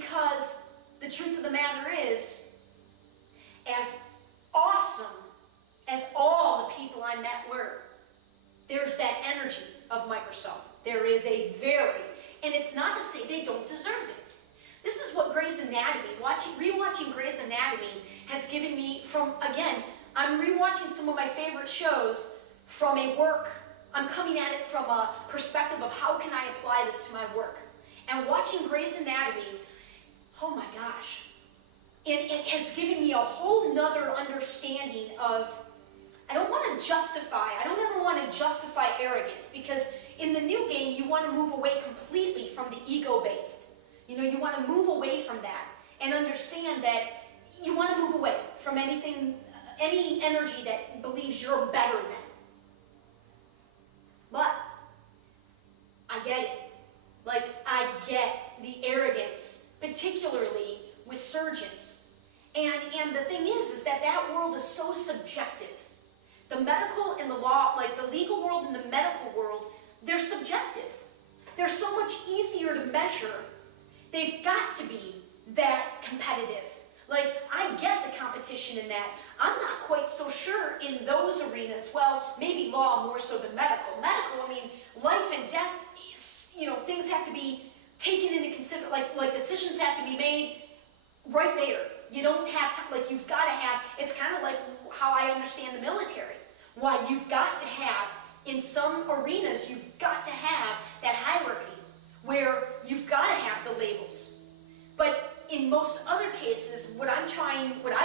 Because the truth of the matter is, as awesome as all the people I met were, there's that energy of Microsoft. There is a very, and it's not to say they don't deserve it. This is what Grey's Anatomy, rewatching Grey's Anatomy has given me from, again, I'm rewatching some of my favorite shows from I'm coming at it from a perspective of how can I apply this to my work. And watching Grey's Anatomy, oh my gosh, it has given me a whole nother understanding of, I don't ever want to justify arrogance, because in the new game, you want to move away completely from the ego-based. You want to move away from that and understand that you want to move away from anything, any energy that believes you're better than. But I get it. I get the arrogance, particularly with surgeons. And the thing is that world is so subjective. The medical and the law, the legal world and the medical world, they're subjective. They're so much easier to measure. They've got to be that competitive. I get the competition in that. I'm not quite so sure in those arenas. Well, maybe law more so than medical. Medical, life and death, things have to be taken into consideration, decisions have to be made right there. You don't have time, you've got to have, it's kind of like how I understand the military. Why you've got to have, in some arenas, you've got to have that hierarchy where you've got to have the labels. But in most other cases, what I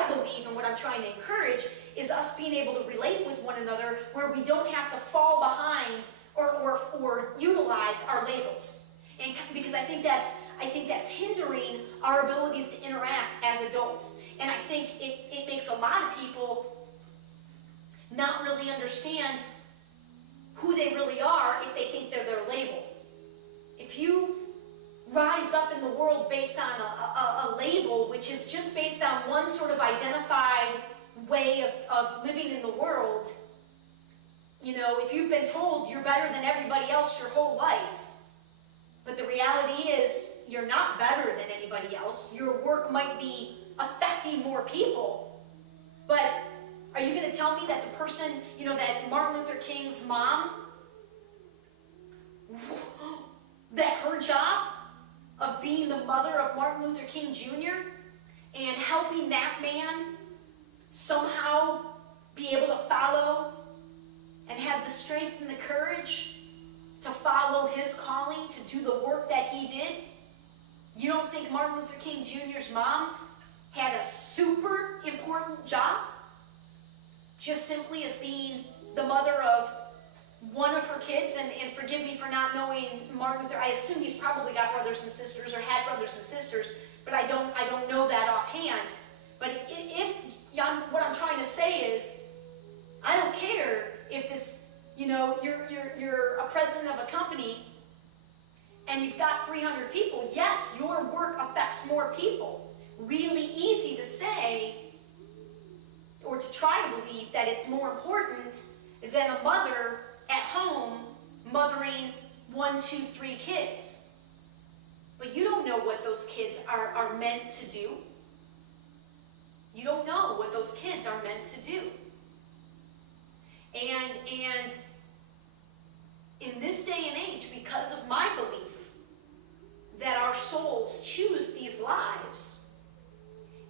believe and what I'm trying to encourage is us being able to relate with one another where we don't have to fall behind or utilize our labels. And because I think that's hindering our abilities to interact as adults. And I think it makes a lot of people not really understand who they really are if they think they're their label. If you rise up in the world based on a label, which is just based on one sort of identified way of living in the world, if you've been told you're better than everybody else your whole life, but the reality is you're not better than anybody else, your work might be affecting more people, but are you going to tell me that the person, that Martin Luther King's mom, that her job of being the mother of Martin Luther King Jr. and helping that man somehow be able to follow and have the strength and the courage to follow his calling, to do the work that he did? You don't think Martin Luther King Jr.'s mom had a super important job? Just simply as being the mother of one of her kids, and forgive me for not knowing Martin Luther. I assume he's probably got brothers and sisters or had brothers and sisters, but I don't know that offhand. But what I'm trying to say is, I don't care if this, you're a president of a company and you've got 300 people. Yes, your work affects more people. Really easy to say or to try to believe that it's more important than a mother at home mothering 1, 2, 3 kids. But you don't know what those kids are meant to do. You don't know what those kids are meant to do. And in this day and age, because of my belief that our souls choose these lives,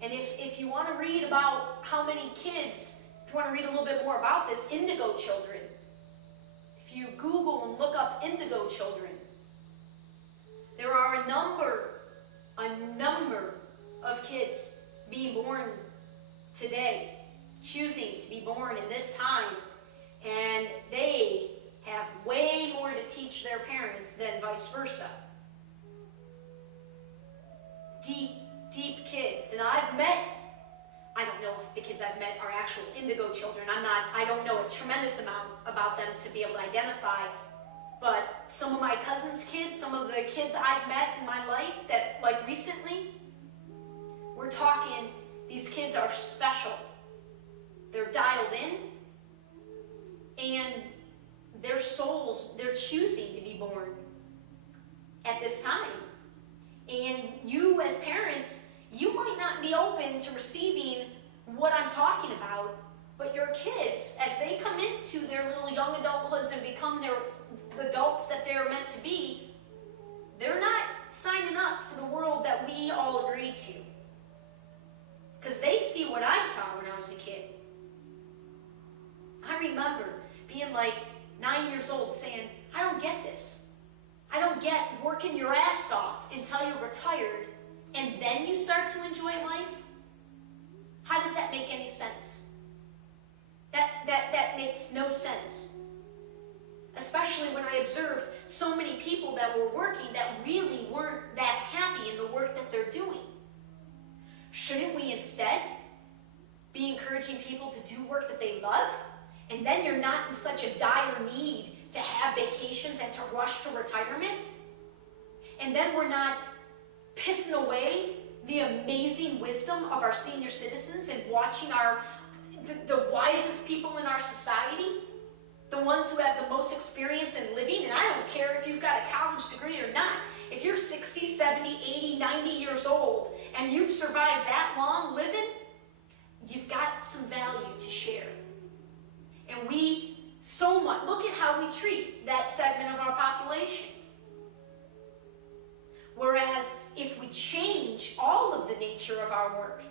and if you want to read about how many kids, if you want to read a little bit more about this, indigo children, if you Google and look up indigo children, there are a number of kids being born today, choosing to be born in this time, and they have way more to teach their parents than vice versa. Deep kids. And I don't know if the kids I've met are actual indigo children. I don't know a tremendous amount about them to be able to identify. But some of my cousins' kids, some of the kids I've met in my life that, recently, we're talking, these kids are special. They're dialed in, and their souls, they're choosing to be born at this time. And you you as parents, you might not be open to receiving what I'm talking about, but your kids, as they come into their little young adulthoods and become the adults that they're meant to be, they're not signing up for the world that we all agreed to. Because they see what I saw when I was a kid. I remember being like 9 years old saying, I don't get this. I don't get working your ass off until you're retired and then you start to enjoy life. How does that make any sense? That makes no sense. Especially when I observed so many people that were working that really weren't that happy in the work that they're doing. Shouldn't we instead be encouraging people to do work that they love? And then you're not in such a dire need to have vacations and to rush to retirement? And then we're not pissing away the amazing wisdom of our senior citizens and watching the wisest people in our society, the ones who have the most experience in living. And I don't care if you've got a college degree or not. If you're 60, 70, 80, 90 years old and you've survived that long living, you've got some value to share. And we so much, look at how we treat that segment of our population. Whereas if we change all of the nature of our work,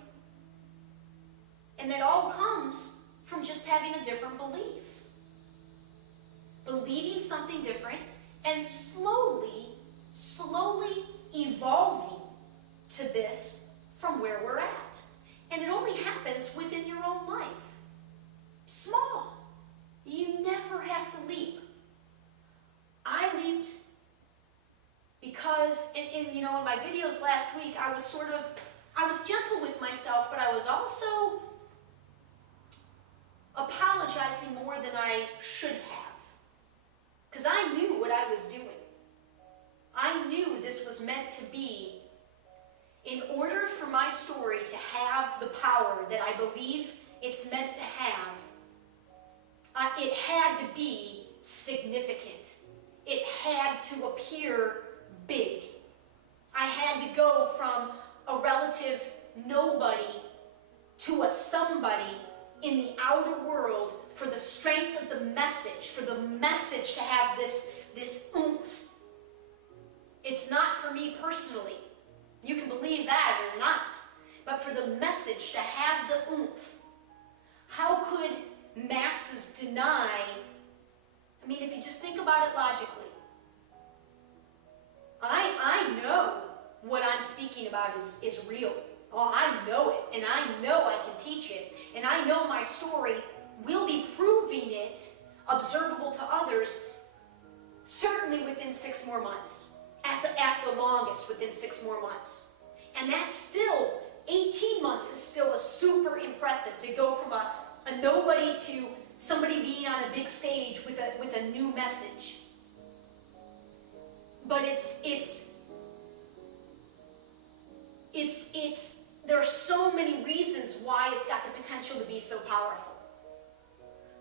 and that all comes from just having a different belief. Believing something different and slowly evolving to this from where we're at. And it only happens within your own life. Small. You never have to leap. I leaped because in my videos last week, I was gentle with myself, but I was also apologizing more than I should have. Because I knew what I was doing. I knew this was meant to be, in order for my story to have the power that I believe it's meant to have, it had to be significant. It had to appear big. I had to go from a relative nobody to a somebody in the outer world for the strength of the message, for the message to have this oomph. It's not for me personally. You can believe that or not. But for the message to have the oomph. How could masses deny? I mean, if you just think about it logically. I know what I'm speaking about is real. Oh, I know it, and I know I can teach it, and I know my story will be proving it observable to others, certainly within 6 more months. At the longest, within 6 more months. And that's still, 18 months is still a super impressive to go from a nobody to somebody being on a big stage with a new message. But there are so many reasons why it's got the potential to be so powerful.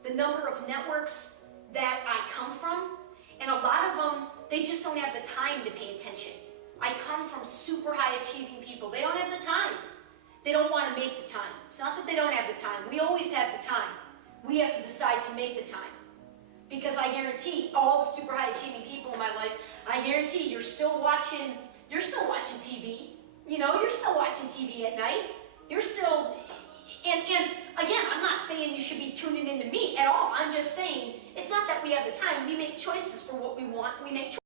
The number of networks that I come from, and a lot of them, they just don't have the time to pay attention. I come from super high achieving people. They don't have the time. They don't want to make the time. It's not that they don't have the time. We always have the time. We have to decide to make the time. Because I guarantee all the super high achieving people in my life, I guarantee you're still watching TV. You're still watching TV at night. You're still, and again, I'm not saying you should be tuning into me at all. I'm just saying, it's not that we have the time. We make choices for what we want. We make choices